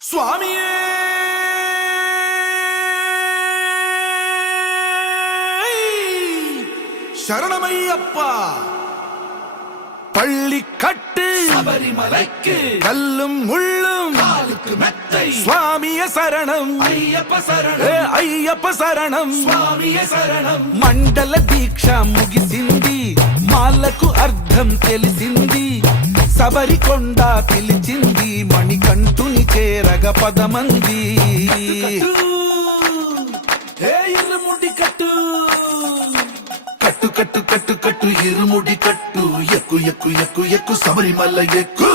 சுவாமியே சரணமையப்பா. பள்ளி கட்டு சபரிமலைக்கு கல்லும் முள்ளும் காலுக்கு மெத்தை. சுவாமிய சரணம் ஐயப்ப சரணம், అయ్యప్ప శరణం స్వామియే శరణం. మండల దీక్ష ముగిసింది, మాలకు అర్థం తెలిసింది, శబరికొండ పిలిచింది, మణికంఠుని చేరగ పదమంది. ఏ ఇరుముడి కట్టు, కట్టు కట్టు కట్టు కట్టు ఇరుముడి కట్టు, ఎక్కు ఎక్కు ఎక్కు ఎక్కు శబరిమల ఎక్కు.